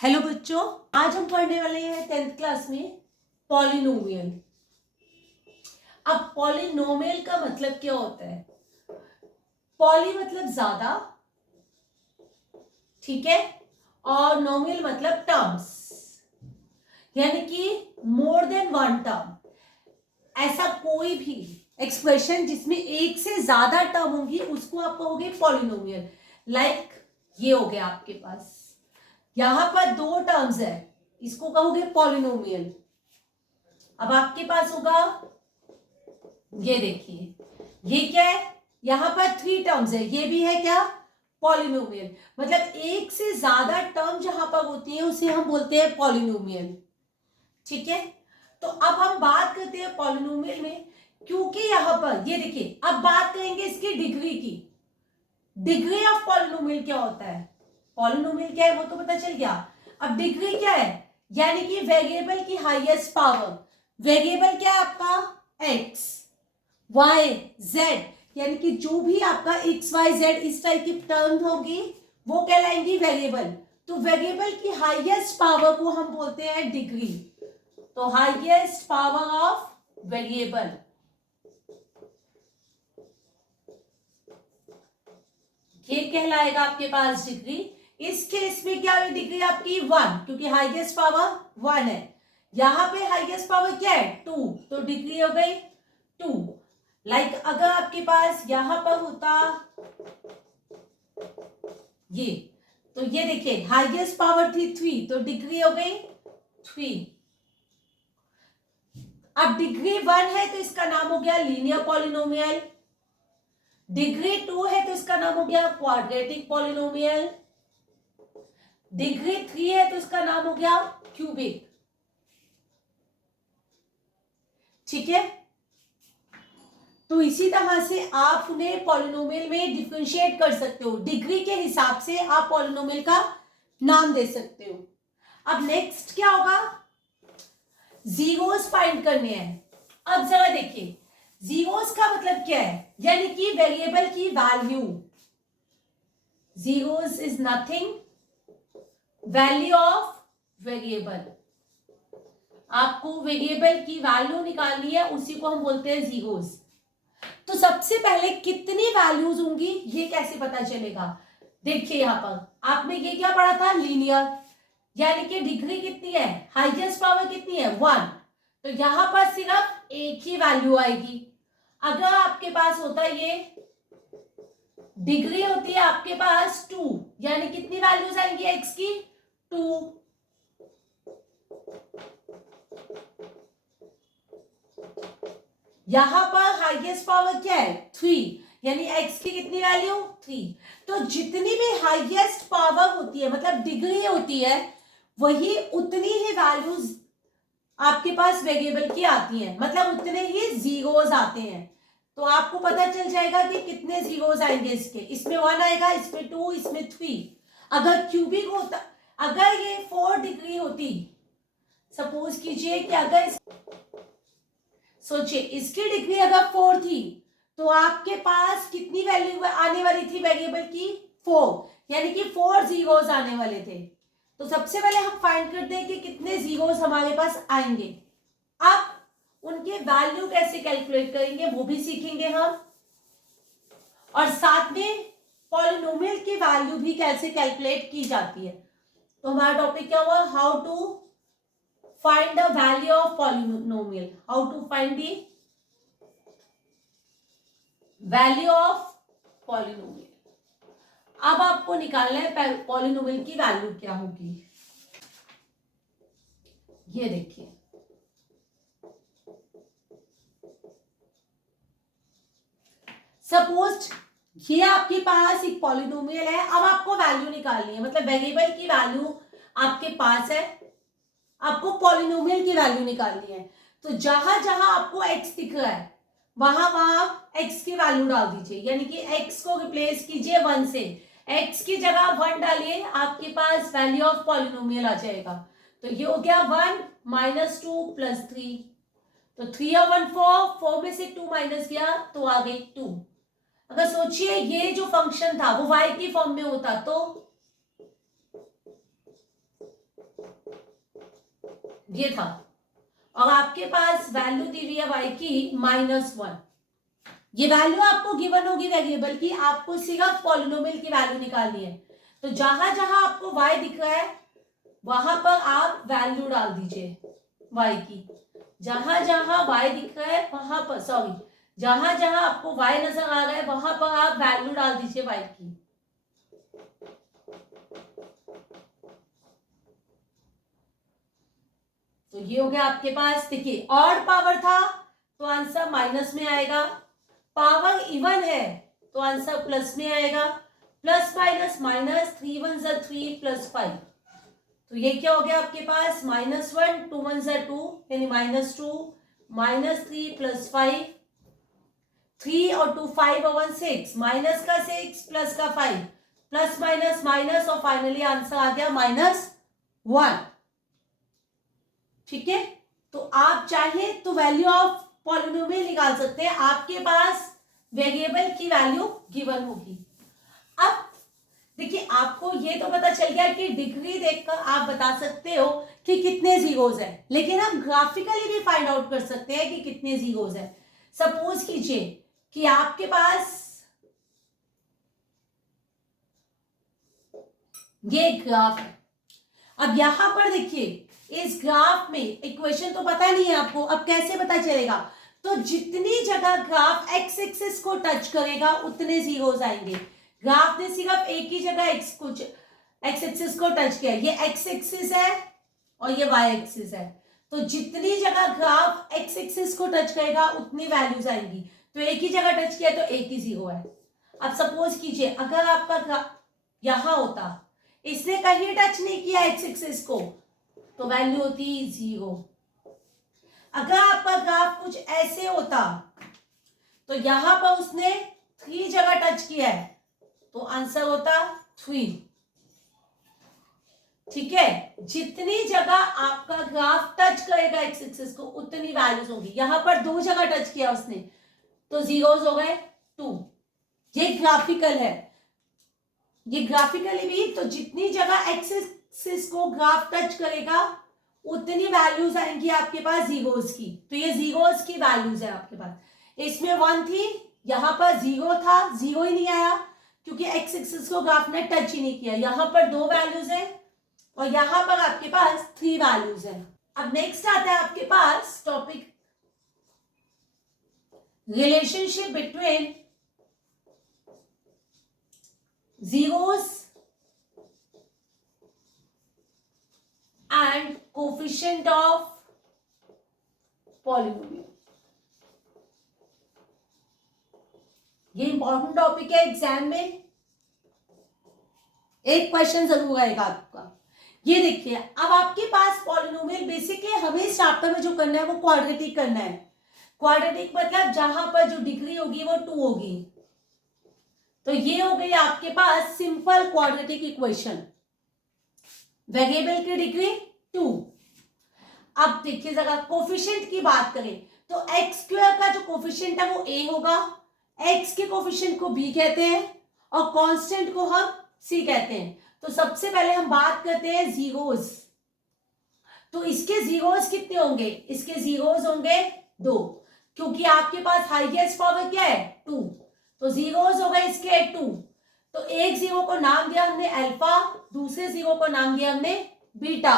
Hello बच्चों, आज हम पढ़ने वाले हैं 10th क्लास में पॉलिनोमियल। अब पॉलिनोमियल का मतलब क्या होता है? पॉली मतलब ज्यादा, ठीक है, और नोमियल मतलब टर्म्स, यानी कि मोर देन वन टर्म। ऐसा कोई भी एक्सप्रेशन जिसमें एक से ज्यादा टर्म होंगी उसको आप कहोगे पॉलिनोमियल। लाइक ये हो गया आपके पास, यहां पर दो टर्म्स है, इसको कहोगे पॉलिनोमियल। अब आपके पास होगा, ये देखिए, ये क्या है, यहां पर 3 टर्म्स है, ये भी है क्या, पॉलिनोमियल। मतलब एक से ज्यादा टर्म जहां पर होती है उसे हम बोलते हैं पॉलिनोमियल, ठीक है। तो अब हम बात करते हैं पॉलिनोमियल में, क्योंकि यहां पर ये देखिए, अब बात करेंगे इसकी डिग्री की। डिग्री ऑफ पॉलिनोमियल क्या होता है, पॉलिनोमियल क्या है वो तो पता चल गया। अब डिग्री क्या है, यानी कि वेरिएबल की हाईएस्ट पावर। वेरिएबल क्या है आपका, एक्स वाई जेड, यानी कि जो भी आपका एक्स वाई जेड इस टाइप की टर्म होगी वो कहलाएंगी वेरिएबल। तो वेरिएबल की हाईएस्ट पावर को हम बोलते हैं डिग्री। तो हाईएस्ट पावर ऑफ वेरिएबल, ये कहलाएगा आपके पास डिग्री। इस केस में क्या है, डिग्री आपकी 1, क्योंकि हाईएस्ट पावर 1 है। यहां पे हाईएस्ट पावर क्या है, 2, तो डिग्री हो गई 2। लाइक अगर आपके पास यहां पर होता ये, तो ये देखिए हाईएस्ट पावर थी 3, तो डिग्री हो गई 3। अब डिग्री 1 है तो इसका नाम हो गया लीनियर पॉलिनोमियल। डिग्री 2 है तो इसका नाम हो गया क्वाड्रेटिक पॉलिनोमियल। डिग्री 3 है तो इसका नाम हो गया क्यूबिक, ठीक है। तो इसी तरह से आप उन्हें पॉलिनोमियल में डिफरेंशिएट कर सकते हो, डिग्री के हिसाब से आप पॉलिनोमियल का नाम दे सकते हो। अब नेक्स्ट क्या होगा, जीरोस फाइंड करने हैं। अब जरा देखिए, जीरोस का मतलब क्या है, यानी कि वेरिएबल की value. Zeros is nothing, value of variable. आपको वेरिएबल की वैल्यू निकालनी है, उसी को हम बोलते हैं जीरोस। तो सबसे पहले कितनी वैल्यूज होंगी ये कैसे पता चलेगा, देखिए यहां पर आपने ये क्या पढ़ा था, लीनियर, यानी कि डिग्री कितनी है, हाईएस्ट पावर कितनी है 1, तो यहां पर सिर्फ एक ही वैल्यू आएगी। अगर आपके पास होता ये डिग्री होती है आपके पास 2, यानी कितनी वैल्यूज आएंगी एक्स की, 2। यहां पर हाईएस्ट पावर क्या है 3, यानी x की कितनी वैल्यू 3। तो जितनी भी हाईएस्ट पावर होती है, मतलब डिग्री होती है, वही उतनी ही वैल्यूज आपके पास वेरिएबल की आती हैं, मतलब उतने ही जीरोस आते हैं। तो आपको पता चल जाएगा कि कितने जीरोस आएंगे इसके, इसमें 1 आएगा, इसमें 2, इसमें 3। अगर क्यूबिक होता, अगर ये 4 डिग्री होती, सपोज कीजिए कि अगर सोचिए इसकी डिग्री अगर 4 थी, तो आपके पास कितनी वैल्यू आने वाली थी वेरिएबल की, 4, यानी कि 4 जीरोस आने वाले थे। तो सबसे पहले हम फाइंड करते हैं कि कितने जीरोस हमारे पास आएंगे। अब उनके वैल्यू कैसे कैलकुलेट करेंगे वो भी सीखेंगे हम, और साथ में पॉलिनोमियल की वैल्यू भी कैसे कैलकुलेट की जाती है। तो हमारा टॉपिक क्या हुआ, how to find the value of polynomial, how to find the value of polynomial। अब आपको निकालना है पॉलिनोमियल की वैल्यू क्या होगी। ये देखिए, सपोज ये आपके पास एक पॉलिनोमियल है, अब आपको वैल्यू निकालनी है, मतलब वेरिएबल की वैल्यू आपके पास है, आपको पॉलिनोमियल की वैल्यू निकालनी है। तो जहां जहां आपको x दिख रहा है वहां वहां x की वैल्यू डाल दीजिए, यानी कि x को रिप्लेस कीजिए 1 से, x की जगह 1 डालिए, आपके पास वैल्यू ऑफ पॉलिनोमियल आ जाएगा। तो ये हो गया 1 - 2 + 3, तो 3 और 1 4 में से 2 माइनस किया तो आ गई 2। अगर सोचिए ये जो फंक्शन था वो y की फॉर्म में होता तो ये था, और आपके पास वैल्यू दी हुई है y की -1। ये वैल्यू आपको गिवन होगी वेरिएबल की, आपको सिर्फ पॉलिनोमियल की वैल्यू निकालनी है। तो जहां जहां आपको y दिख रहा है वहां पर आप वैल्यू डाल दीजिए y की। जहां जहां y दिख रहा है वहां पर, सॉरी, जहां जहां आपको y नजर आ रहा है वहां पर आप वैल्यू डाल दीजिए y की। तो ये हो गया आपके पास। देखिए ऑड पावर था तो आंसर माइनस में आएगा, पावर इवन है तो आंसर प्लस में आएगा। प्लस माइनस माइनस, 3 1 ज़ा 3 प्लस 5, तो ये क्या हो गया आपके पास -1, 2 1 ज़ा 2 यानी -2, -3 प्लस 5, 3 और 2 5 और 1 6, माइनस का 6 प्लस का 5, प्लस माइनस माइनस, और फाइनली आंसर आ गया -1। ठीक है, तो आप चाहे तो वैल्यू ऑफ पॉलिनोमियल निकाल सकते हैं, आपके पास वेरिएबल की वैल्यू गिवन होगी। अब देखिए आपको ये तो पता चल गया कि डिग्री देखकर आप बता सकते हो कि कितने जीरोज है, लेकिन हम ग्राफिकली भी फाइंड आउट कर सकते हैं कि कितने जीरोज है। सपोज कीजिए कि आपके पास ये ग्राफ है। अब यहां पर देखिए इस ग्राफ में इक्वेशन तो पता नहीं है आपको, अब कैसे पता चलेगा? तो जितनी जगह ग्राफ एक्स एक्सिस को टच करेगा उतने जीरोस आएंगे। ग्राफ ने सिर्फ एक ही जगह एक्स एक्सिस को टच किया, ये एक्स एक्सिस है और ये वाई एक्सिस है, तो जितनी जगह ग्राफ एक्स एक्सिस को टच करेगा उतनी वैल्यूज आएंगी। तो एक ही जगह टच किया तो एक ही जीरो है। अब सपोज कीजिए अगर आपका ग्राफ यहां होता, इसने कहीं टच नहीं किया एक्स एक्सिस को, तो वैल्यू होती 0। अगर आपका ग्राफ कुछ ऐसे होता तो यहां पर उसने 3 जगह टच किया है तो आंसर होता 3। ठीक है, जितनी जगह आपका ग्राफ टच करेगा एक्स एक्सिस को उतनी वैल्यूज होगी। यहां पर 2 जगह टच किया उसने तो जीरोस हो गए 2। ये ग्राफिकल है, ये ग्राफिकली भी, तो जितनी जगह एक्स एक्सिस को ग्राफ टच करेगा उतनी वैल्यूज आएंगी आपके पास जीरोस की। तो ये जीरोस की वैल्यूज है आपके पास। इसमें 1 थी, यहां पर 0 था, 0 ही नहीं आया क्योंकि एक्स एक्सिस को ग्राफ ने टच ही नहीं किया। यहां पर 2 वैल्यूज है और यहां पर आपके पास 3 वैल्यूज है। अब नेक्स्ट आता है आपके पास topic relationship between zeros and coefficient of polynomial। ये इंपॉर्टेंट टॉपिक है, एग्जाम में एक क्वेश्चन जरूर आएगा आपका। ये देखिए अब आपके पास पॉलिनोमियल, बेसिकली हमें इस चैप्टर में जो करना है वो क्वाड्रेटिक करना है। क्वाड्रेटिक मतलब जहां पर जो डिग्री होगी वो 2 होगी। तो ये हो गई आपके पास सिंपल क्वाड्रेटिक इक्वेशन, वेरिएबल की डिग्री 2। अब देखिए जरा कोफिशिएंट की बात करें तो एक्स स्क्वायर का जो कोफिशिएंट है वो a होगा, एक्स के कोफिशिएंट को b कहते हैं और कांस्टेंट को हम c कहते हैं। तो सबसे पहले हम बात करते हैं जीरोस। तो इसके जीरोस कितने होंगे? इसके जीरोस होंगे 2, क्योंकि आपके पास हाईएस्ट पावर क्या है 2, तो जीरोस हो गए इसके 2। तो एक जीरो को नाम दिया हमने अल्फा, दूसरे जीरो को नाम दिया हमने बीटा,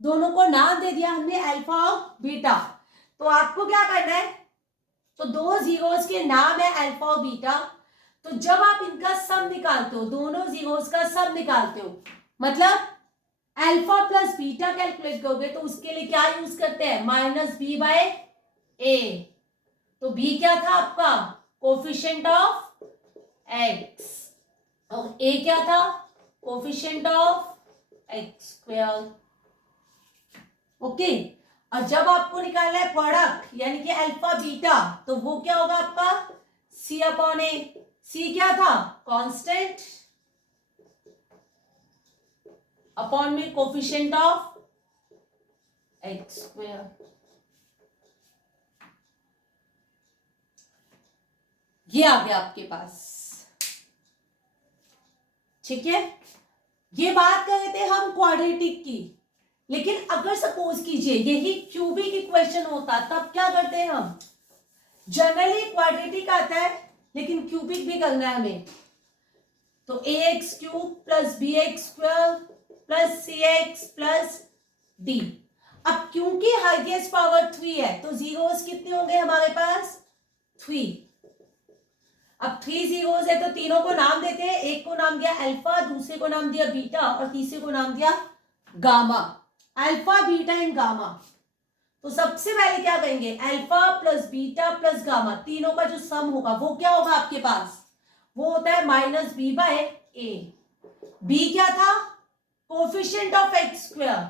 दोनों को नाम दे दिया हमने अल्फा और बीटा। तो आपको क्या करना है, तो 2 जीरोस के नाम है अल्फा और बीटा। तो जब आप इनका सम निकालते हो, दोनों जीरोस का सम निकालते हो, मतलब अल्फा प्लस बीटा कैलकुलेट करोगे तो उसके लिए क्या यूज करते हैं, -b/a। तो b क्या था आपका, कोफिशिएंट ऑफ x, और a क्या था, coefficient of x square. Okay, और जब आपको निकालना है प्रोडक्ट यानी कि अल्फा बीटा, तो वो क्या होगा आपका c/a। c क्या था, कांस्टेंट, अपॉन में कोफिशिएंट ऑफ x स्क्वायर। ये आ गया आपके पास। ठीक है, ये बात कर रहे थे हम क्वाड्रेटिक की, लेकिन अगर सपोज कीजिए यही क्यूबिक इक्वेशन होता तब क्या करते हैं हम, जनरली क्वाड्रेटिक आता है लेकिन क्यूबिक भी करना है हमें, तो A X cube plus B X square plus C X plus D. अब क्योंकि हाईएस्ट पावर 3 है तो जीरोस कितने होंगे हमारे पास, 3। अब 3 जीरोस है तो तीनों को नाम देते हैं, एक को नाम दिया अल्फा, दूसरे को नाम दिया बीटा और तीसरे को नाम दिया gamma. Alpha beta and gamma, तो सबसे पहले क्या करेंगे, alpha plus beta plus gamma तीनों का जो सम होगा वो क्या होगा आपके पास, वो होता है minus B by A. B क्या था, coefficient of X square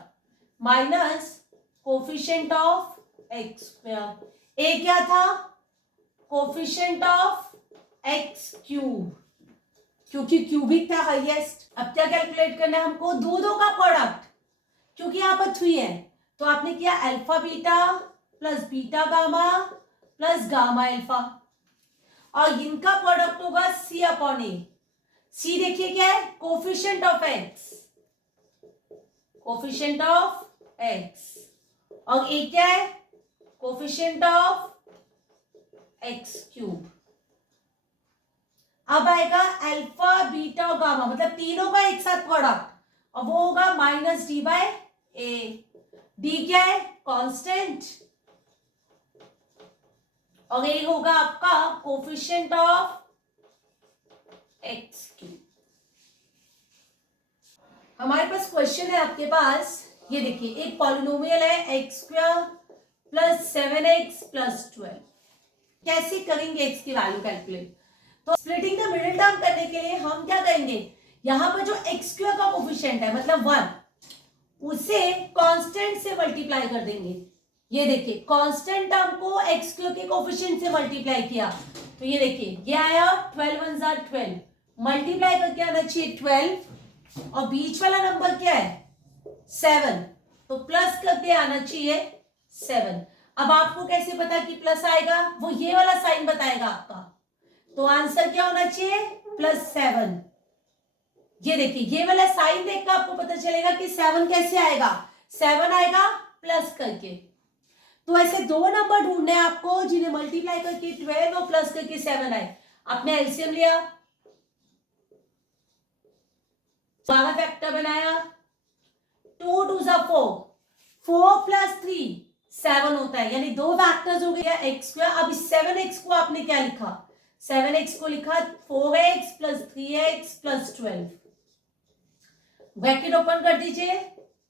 minus coefficient of X square. A क्या था, कोफिशिएंट ऑफ एक्स क्यूब, क्योंकि क्यूबिक था हाईएस्ट। अब क्या कैलकुलेट करना है हमको, दो का प्रोडक्ट, क्योंकि यहां पर 3 है तो आपने किया alpha beta plus beta gamma plus gamma alpha, और इनका प्रोडक्ट होगा सी अपॉन ए। सी देखिए क्या है, coefficient of x, coefficient of x, और ए क्या है, कोफिशिएंट ऑफ एक्स क्यूब। अब आएगा अल्फा बीटा और गामा, मतलब तीनों का एक साथ प्रोडक्ट, और वो होगा माइनस डी बाय ए। डी क्या है, कांस्टेंट, और ए होगा आपका कोफिशिएंट ऑफ एक्स क्यूब। हमारे पास क्वेश्चन है आपके पास, ये देखिए एक पॉलिनोमियल है x square plus 7x plus 12। कैसे करेंगे एक्स की वैल्यू कैलकुलेट, तो स्प्लिटिंग द मिडिल टर्म करने के लिए हम क्या करेंगे, यहां पर जो एक्स स्क्वायर का कोफिशिएंट है मतलब 1, उसे कांस्टेंट से मल्टीप्लाई कर देंगे। ये देखिए कांस्टेंट टर्म को एक्स स्क्वायर के कोफिशिएंट से मल्टीप्लाई किया तो ये देखिए ये आया 12 1 जार 12, मल्टीप्लाई करके आना चाहिए 12, और बीच वाला नंबर क्या है 7, तो प्लस करके आना चाहिए 7। अब आपको कैसे पता कि प्लस आएगा, वो ये वाला साइन बताएगा आपका, तो आंसर क्या होना चाहिए +7। ये देखिए ये वाला साइन देखकर आपको पता चलेगा कि 7 कैसे आएगा, 7 आएगा प्लस करके। तो ऐसे दो नंबर ढूंढने हैं आपको जिन्हें मल्टीप्लाई करके 12 और प्लस करके 7 आए। आपने एलसीएम लिया, बारह फैक्टर बनाया, 2 2 4, 4 प्लस 3 7 होता है, यानी दो फैक्टर्स हो गया एक्स स्क्वायर। अब इस 7x को आपने क्या लिखा, 7x को लिखा 4x plus 3x plus 12, bracket open कर दीजिए,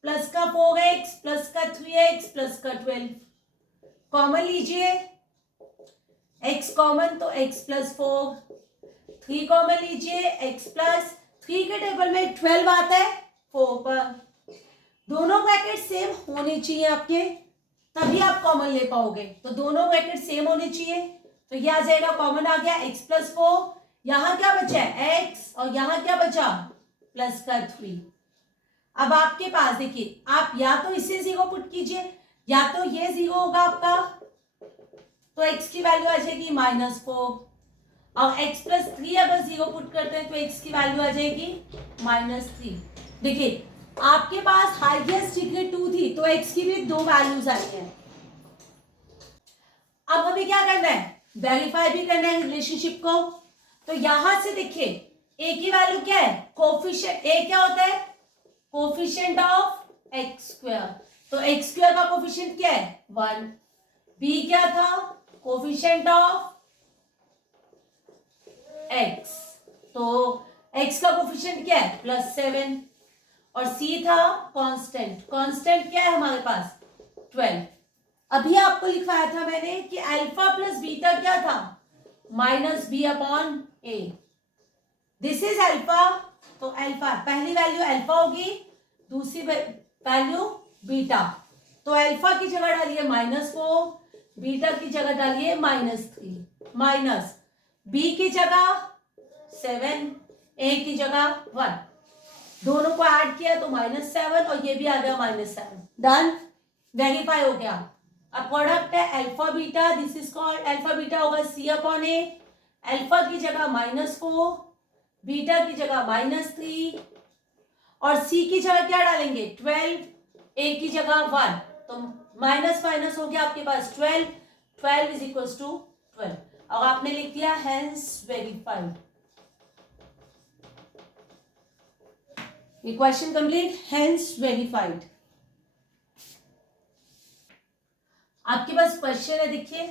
प्लस का 4x प्लस का 3x प्लस का 12, कॉमन लीजिए, x कॉमन तो x प्लस 4, 3 कॉमन लीजिए x प्लस 3 के टेबल में 12 आता है 4 पर, दोनों ब्रैकेट सेम होने चाहिए आपके, तभी आप कॉमन ले पाओगे। तो दोनों ब्रैकेट सेम होने चाहिए, तो ये आ जाएगा कॉमन आ गया x प्लस 4, यहां क्या बचा है x, और यहां क्या बचा प्लस का 3। अब आपके पास देखिए आप या तो इसे 0 पुट कीजिए या तो ये 0 होगा आपका, तो x की वैल्यू आ जाएगी -4, और x प्लस 3 अगर 0 पुट करते हैं तो x की वैल्यू आ जाएगी -3। देखिए आपके पास हाईएस्ट डिग्री 2 थी तो x की भी दो वैल्यूज आई हैं। अब हमें क्या करना है, वेरीफाई भी करना है रिलेशनशिप को। तो यहां से देखिए a की वैल्यू क्या है, कोफिशिएंट, a क्या होता है कोफिशिएंट ऑफ एक्स स्क्वायर, तो एक्स स्क्वायर का कोफिशिएंट क्या है 1, b क्या था कोफिशिएंट ऑफ x, तो x का कोफिशिएंट क्या है +7, और c था कांस्टेंट, कांस्टेंट क्या है हमारे पास 12। अभी आपको लिखवाया था मैंने कि अल्फा प्लस बीटा क्या था -b upon a, this is alpha, तो अल्फा पहली वैल्यू अल्फा होगी, दूसरी वैल्यू बीटा, तो अल्फा की जगह डालिए -4, बीटा की जगह डालिए -3, माइनस b की जगह 7, a की जगह 1, दोनों को ऐड किया तो -7 और ये भी आ गया -7, डन, वेरीफाई हो गया। अब प्रोडक्ट है alpha beta, this is called alpha beta होगा c अपॉन a, अल्फा की जगह -4, बीटा की जगह -3, और c की जगह क्या डालेंगे 12, ए की जगह 1, तो माइनस माइनस हो गया आपके पास 12, 12 इज इक्वल टू 12। अब आपने लिख दिया हेंस वेरीफाइड। ये क्वेश्चन कंप्लीट, हेंस वेरीफाइड। आपके पास क्वेश्चन है, देखिए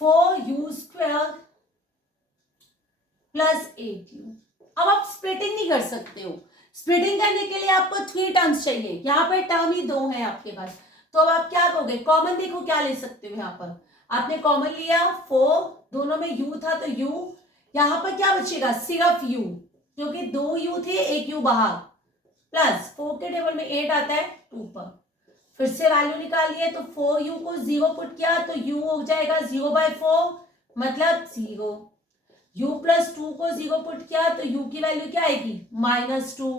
4u² प्लस 8u। अब आप स्प्लिटिंग नहीं कर सकते हो, स्प्लिटिंग करने के लिए आपको 3 टर्म्स चाहिए, यहाँ पर टर्म ही 2 है आपके पास, तो अब आप क्या करोगे, कॉमन देखो क्या ले सकते हो। यहाँ पर आपने कॉमन लिया 4, दोनों में u था तो u, यहाँ पर क्या बचेगा सिर्फ u, क्योंकि 2 u थे, 1 u बाहर, प्लस 4 के टेबल में 8 आता है 2 पर, फिर से वैल्यू निकालिए, तो 4u को 0 पुट किया तो u हो जाएगा 0/4, मतलब 0। u प्लस 2 को 0 पुट किया तो u की वैल्यू क्या आएगी -2।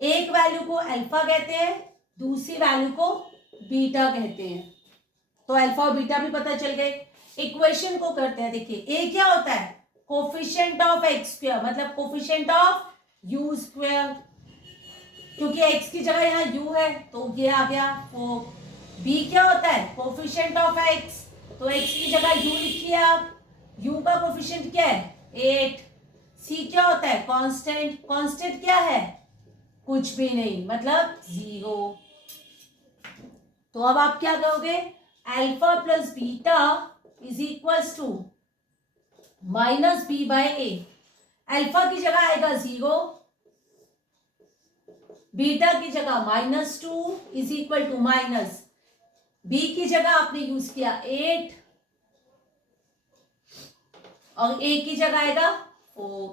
एक वैल्यू को अल्फा कहते हैं, दूसरी वैल्यू को बीटा कहते हैं, तो अल्फा और बीटा भी पता चल गए। इक्वेशन को करते हैं, देखिए a क्या होता है कोफिशिएंट ऑफ x², मतलब कोफिशिएंट ऑफ u², क्योंकि x की जगह यहाँ u है तो ये आ गया 4। b क्या होता है कोफिशिएंट ऑफ x, तो x की जगह u लिखिए आप, u का कोफिशिएंट क्या है 8। c क्या होता है कांस्टेंट, कांस्टेंट क्या है कुछ भी नहीं, मतलब 0। तो अब आप क्या करोगे, alpha plus beta is equals to -b/a। Alpha की जगह आएगा 0, बीटा की जगह -2 is equal to minus, B की जगह आपने यूज किया 8 और ए की जगह आएगा 4,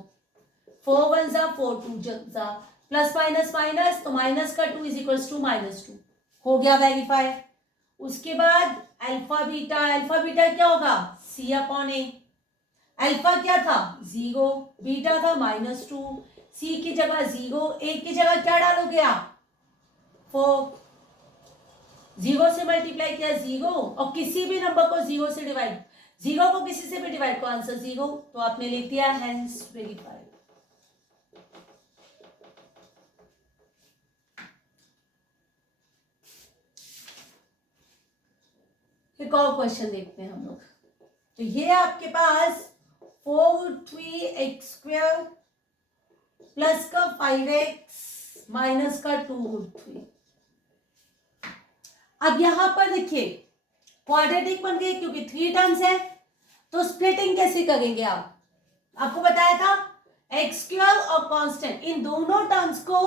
4 1 जा 4 2 जा, प्लस माइनस माइनस, तो माइनस का 2 इज इक्वल टू -2, हो गया वेरीफाई। उसके बाद अल्फा बीटा क्या होगा c/a। अल्फा क्या था 0, बीटा था -2, सी की जगह 0, ए की जगह क्या डालोगे आप 4, 0 से मल्टीप्लाई किया 0, और किसी भी नंबर को 0 से डिवाइड, 0 को किसी से भी डिवाइड को आंसर 0, तो आपने लिख दिया हेंस वेरीफाइड। एक और क्वेश्चन देखते हैं हम लोग, तो ये आपके पास 4√3x² प्लस का 5x माइनस का 2√3। अब यहां पर देखिए क्वाड्रेटिक बन गए, क्योंकि 3 टर्म्स है, तो स्प्लिटिंग कैसे करेंगे आप, आपको बताया था x² और कांस्टेंट इन दोनों टर्म्स को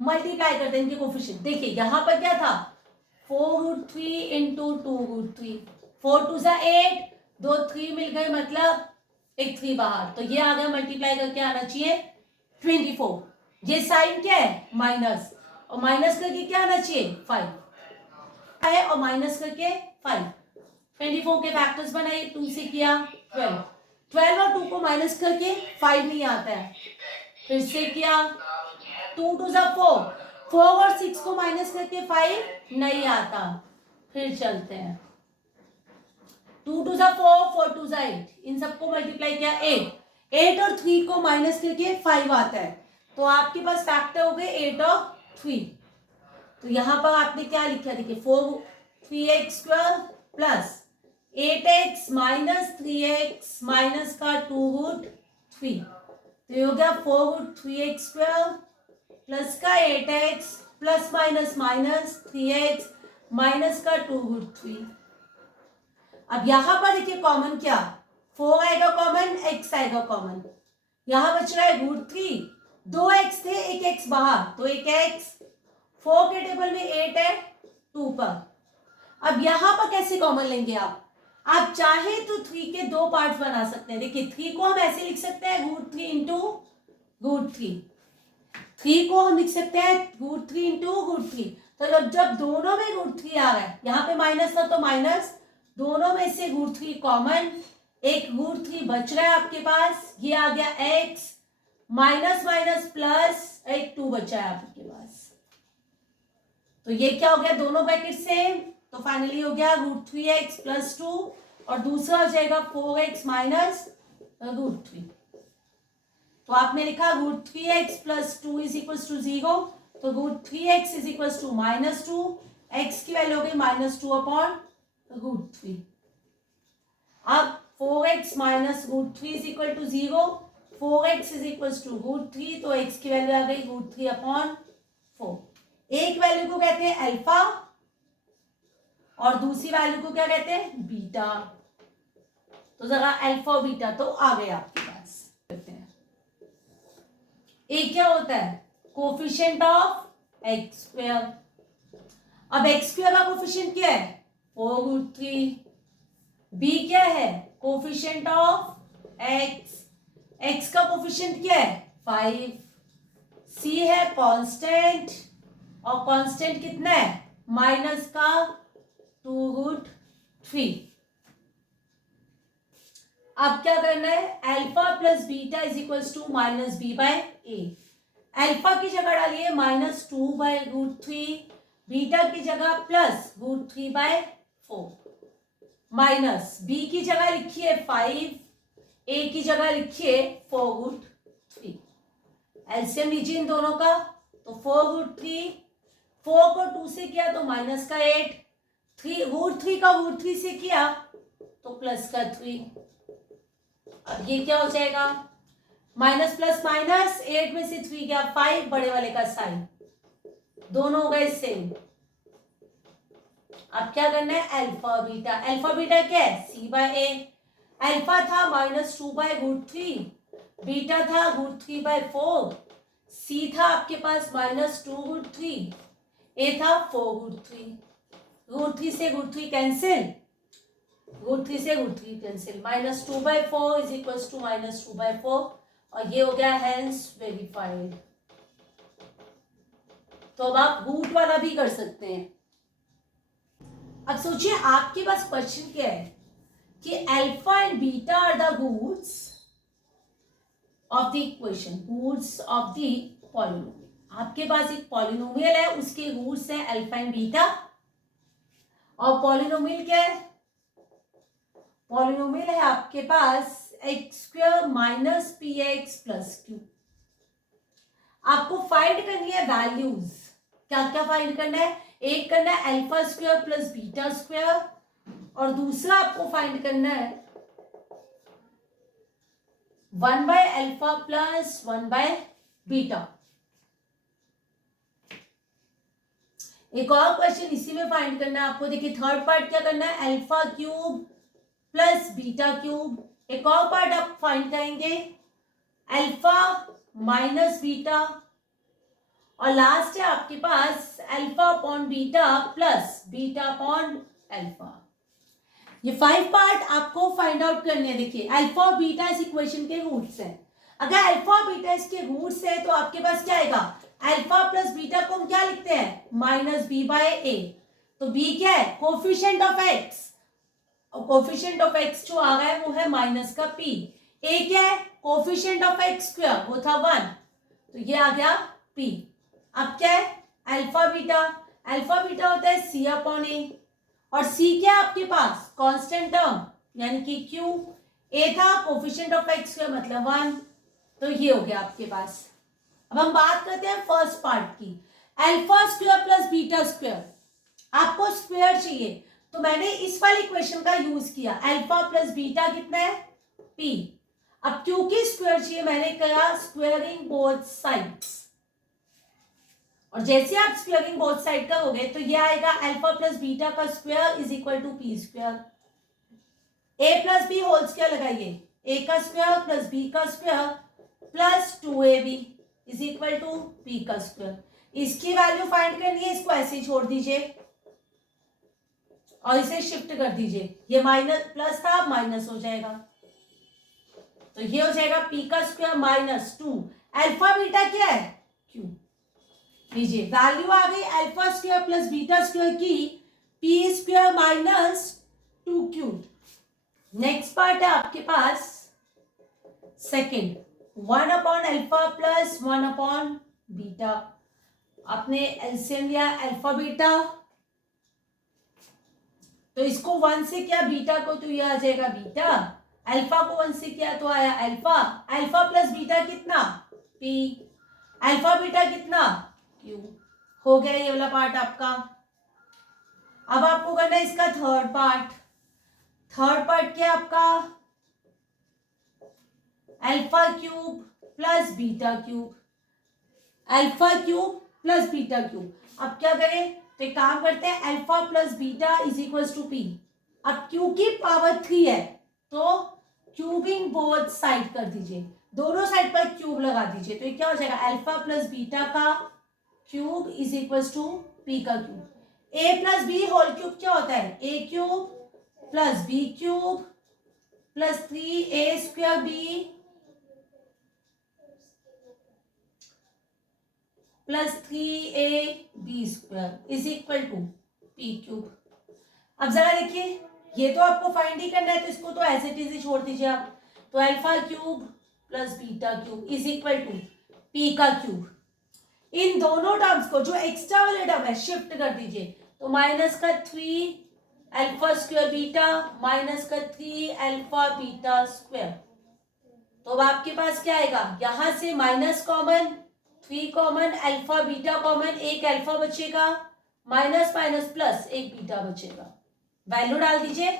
मल्टीप्लाई कर देंगे कोफिशिएंट। देखिए यहां पर क्या था 4√3 इंटू 2√3, 4 2 जा 8, 2 3 मिल गए, मतलब एक 3 बाहर, तो ये आ गया मल्टीप्लाई करके आना चाहिए 24। ये साइन क्या है माइनस, और माइनस करके क्या आना चाहिए 5 है, और माइनस करके 5, 24 के फैक्टर्स बनाए, 2 से किया 12, 12 और 2 को माइनस करके 5 नहीं आता है, फिर से किया 2 2 जा 4, 4 और 6 को माइनस करके 5 नहीं आता, फिर चलते हैं 2 2 जा 4, 4 2 जा 8, इन सबको मल्टीप्लाई किया 8, 8 और 3 को माइनस करके 5 आता है, तो आपके पास फैक्टर हो गए 8 और 3। तो यहां पर आपने क्या लिखा, देखिए 3x² plus 8x minus 3x minus का 2√3, तो ये हो गया 4√3x² प्लस का 8x plus minus minus 3x minus का 2√3। अब यहां पर देखिए कॉमन क्या, 4 आएगा कॉमन, x आएगा कॉमन, यहां बच रहा है √3, 2x थे, एक x बाहर, तो एक x, 4 के टेबल में 8 है 2 पर। अब यहां पर कैसे कॉमन लेंगे आप चाहे तो 3 के 2 पार्ट्स बना सकते हैं। देखिए 3 को हम ऐसे लिख सकते हैं √3 इंटू √3, 3 को हम लिख सकते हैं √3 इंटू √3, तो जब दोनों में √3 आ रहा है, यहाँ पे माइनस था तो माइनस, दोनों में से √3 कॉमन, एक √3 बच रहा है आपके पास, ये आ गया x माइनस माइनस प्लस एक 2 बचा है आपके पास, तो ये क्या हो गया दोनों ब्रैकेट सेम, तो फाइनली हो गया √3x प्लस 2, और दूसरा हो जाएगा 4x माइनस √3। तो आपने लिखा √3x plus 2 is equal to 0, तो √3x is equal to -2, x की वैल्यू हो गई -2/√3। अब 4x minus √3 is equal to 0, 4x is equal to √3, तो x की वैल्यू आ गई √3/4। एक वैल्यू को कहते हैं अल्फा और दूसरी वैल्यू को क्या कहते हैं, बीटा। तो जरा अल्फा और बीटा तो आ गए आपके पास। करते हैं, एक क्या होता है, कोफिशिएंट ऑफ एक्स स्क्वायर। अब एक्स स्क्वायर का कोफिशिएंट क्या है, 4√3। बी क्या है, कोफिशिएंट ऑफ एक्स, एक्स का कोफिशिएंट क्या है, 5। सी है कांस्टेंट, और कांस्टेंट कितना है, माइनस का 2√3। अब क्या करना है, alpha plus beta is equal to -b/a। Alpha की जगह डालिए -2/√3, बीटा की जगह +√3/4, माइनस बी की जगह लिखिए 5, ए की जगह लिखिए 4√3। एलसीएम लीजिए इन दोनों का, तो 4√3, 4 को 2 से किया तो माइनस का 8, 3 का √3 से किया तो प्लस का 3। अब ये क्या हो जाएगा, माइनस प्लस माइनस, 8 में से 3 गया 5, बड़े वाले का साइन, दोनों हो गए सेम। अब क्या करना है, अल्फा बीटा। अल्फा बीटा क्या है, c/a। अल्फा था -2/√3, बीटा था √3/4, सी था आपके पास -2√3, ए था 4√3। √3 से √3 कैंसिल, √3 से √3 कैंसिल, -2/4 इज इक्वल टू -2/4, और ये हो गया हेंस वेरीफाइड। तो अब आप रूट वाला भी कर सकते हैं। अब सोचिए आपके पास क्वेश्चन क्या है कि alpha and beta are the roots of the equation, roots of the polynomial. आपके पास एक पॉलिनोमियल है, उसके रूट्स हैं अल्फा एंड बीटा, और पॉलिनोमियल क्या है, पॉलिनोमियल है आपके पास x² - px + q। आपको फाइंड करनी है वैल्यूज, क्या क्या फाइंड करना है, एक करना है alpha square plus beta square, और दूसरा आपको फाइंड करना है 1/अल्फा प्लस 1/बीटा। एक और क्वेश्चन इसी में फाइंड करना है आपको, देखिए थर्ड पार्ट क्या करना है, alpha cube plus beta cube. एक और पार्ट आप फाइंड करेंगे अल्फा माइनस बीटा, और लास्ट है आपके पास alpha upon beta plus beta upon alpha. ये 5 पार्ट आपको फाइंड आउट करने हैं। देखिए अल्फा और बीटा इस इक्वेशन के रूट्स हैं। अगर अल्फा और बीटा इसके रूट्स है तो आपके पास क्या आएगा, अल्फा प्लस बीटा को हम क्या लिखते हैं, -b/a। तो b क्या है, कोफिशिएंट ऑफ x, और कोफिशिएंट ऑफ x जो आ रहा है वो है माइनस का p। a क्या है, कोफिशिएंट ऑफ x स्क्वायर, वो था 1, तो ये आ गया p। अब क्या है, अल्फा बीटा, अल्फा बीटा होता है c/a, और c क्या है आपके पास, कांस्टेंट टर्म यानी कि q। a था कोफिशिएंट ऑफ x स्क्वायर मतलब 1, तो ये हो गया आपके पास। अब हम बात करते हैं फर्स्ट पार्ट की, alpha square plus beta square. आपको स्क्वायर चाहिए, तो मैंने इस वाली इक्वेशन का यूज किया, अल्फा प्लस बीटा कितना है, p। अब क्योंकि स्क्वायर चाहिए मैंने कहा स्क्वायरिंग बोथ साइड्स, और जैसे आप स्क्वायरिंग बोथ साइड करोगे तो ये आएगा अल्फा प्लस बीटा का square is equal to p square. a plus B whole square लगाइए, a का स्क्वायर प्लस b का square plus 2ab is equal to p का स्क्वायर। इसकी वैल्यू फाइंड करनी है, इसको ऐसे ही छोड़ दीजिए और इसे शिफ्ट कर दीजिए, ये माइनस प्लस था माइनस हो जाएगा, तो ये हो जाएगा p का स्क्वायर -2। अल्फा बीटा क्या है, q। लीजिए वैल्यू आ गई alpha square plus beta square की p square -2q। Next part है आपके पास सेकेंड, 1/अल्फा प्लस 1/बीटा। आपने एलसीएम लिया अल्फा बीटा, तो इसको 1 से किया बीटा को, तो ये आ जाएगा बीटा। अल्फा को 1 से किया तो आया अल्फा। अल्फा प्लस बीटा कितना, p। अल्फा बीटा कितना, क्यू। हो गया ये वाला पार्ट आपका। अब आपको करना है इसका थर्ड पार्ट। थर्ड पार्ट क्या आपका, alpha cube plus beta cube, alpha cube plus beta cube. अब क्या करें, तो एक काम करते हैं, alpha plus beta is equal to P. अब क्यू की पावर 3 है तो क्यूबिंग बोथ साइड कर दीजिए, दोनों साइड पर क्यूब लगा दीजिए। तो ये क्या हो जाएगा, अल्फा प्लस बीटा का cube is equal to P का cube. A plus B whole cube क्या होता है, A cube plus B cube plus 3a square B plus 3ab square is equal to P cube. अब जरा देखिए, ये तो आपको फाइंड ही करना है, तो इसको तो एज इट इज ही छोड़ दीजिए आप। तो alpha cube plus beta cube is equal to P का क्यूब। इन दोनों टर्म्स को, जो एक्स्ट्रा वाले टर्म है, शिफ्ट कर दीजिए। तो माइनस का 3 अल्फा स्क्वायर बीटा माइनस का 3 अल्फा बीटा स्क्वायर। तो अब आपके पास क्या आएगा, यहां से minus common, 3 common, alpha beta common, एक अल्फा बचेगा, माइनस माइनस प्लस एक बीटा बचेगा। वैल्यू डाल दीजिए।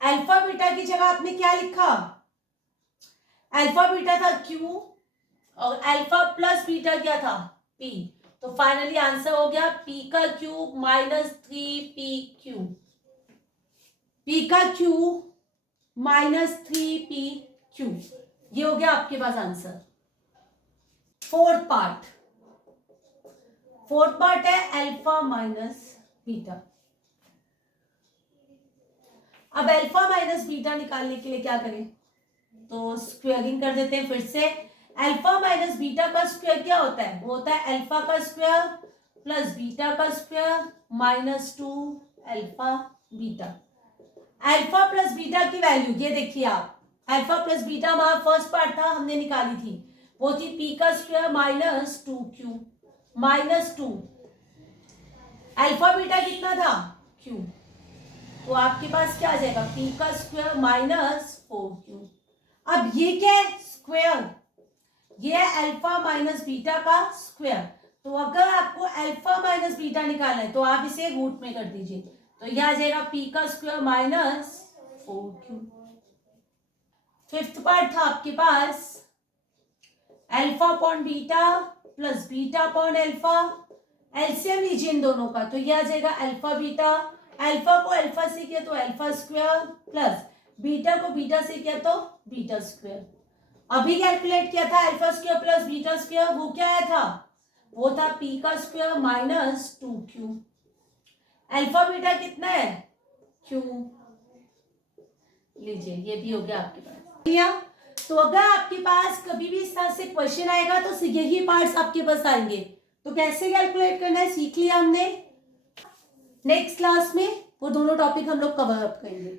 अल्फा बीटा की जगह आपने क्या लिखा, अल्फा बीटा था क्यू और अल्फा प्लस बीटा क्या था, पी। तो फाइनली आंसर हो गया पी का cube minus 3p cube, P का क्यूब माइनस 3p क्यूब। ये हो गया आपके पास आंसर। फोर्थ पार्ट है अल्फा माइनस बीटा। अब अल्फा माइनस बीटा निकालने के लिए क्या करें, तो स्क्वायरिंग कर देते हैं फिर से। अल्फा माइनस बीटा का स्क्वायर क्या होता है, वो होता है अल्फा का स्क्वायर प्लस बीटा का square minus 2 alpha beta. Alpha plus beta की वैल्यू ये देखिए आप, अल्फा प्लस बीटा हमारा फर्स्ट पार्ट था, हमने निकाली थी, वो थी पी का square minus 2q minus 2। Alpha beta कितना था, q। तो आपके पास क्या आ जाएगा, पी का स्क्वायर माइनस 4q। अब ये क्या है, स्क्वायर, ये है अल्फा माइनस बीटा का स्क्वायर। तो अगर आपको अल्फा माइनस बीटा निकालना है तो आप इसे रूट में कर दीजिए। तो यह आ जाएगा पी का square minus 4q। Fifth part था आपके पास alpha upon beta plus beta upon alpha, LCM लीजिए इन दोनों का। तो यह आ जाएगा अल्फा बीटा, अल्फा को अल्फा से किया तो अल्फा स्क्वायर प्लस बीटा को बीटा से किया तो बीटा स्क्वायर। अभी कैलकुलेट किया था alpha square plus beta square, वो क्या आया था, वो था पी का square minus 2q। Alpha beta कितना है, q। लीजिए ये भी हो गया आपके पास। तो अगर आपके पास कभी भी इस तरह से क्वेश्चन आएगा तो यही पार्ट्स आपके पास आएंगे। तो कैसे कैलकुलेट करना है सीख लिया हमने। नेक्स्ट क्लास में वो दोनों टॉपिक हम लोग कवर अप करेंगे।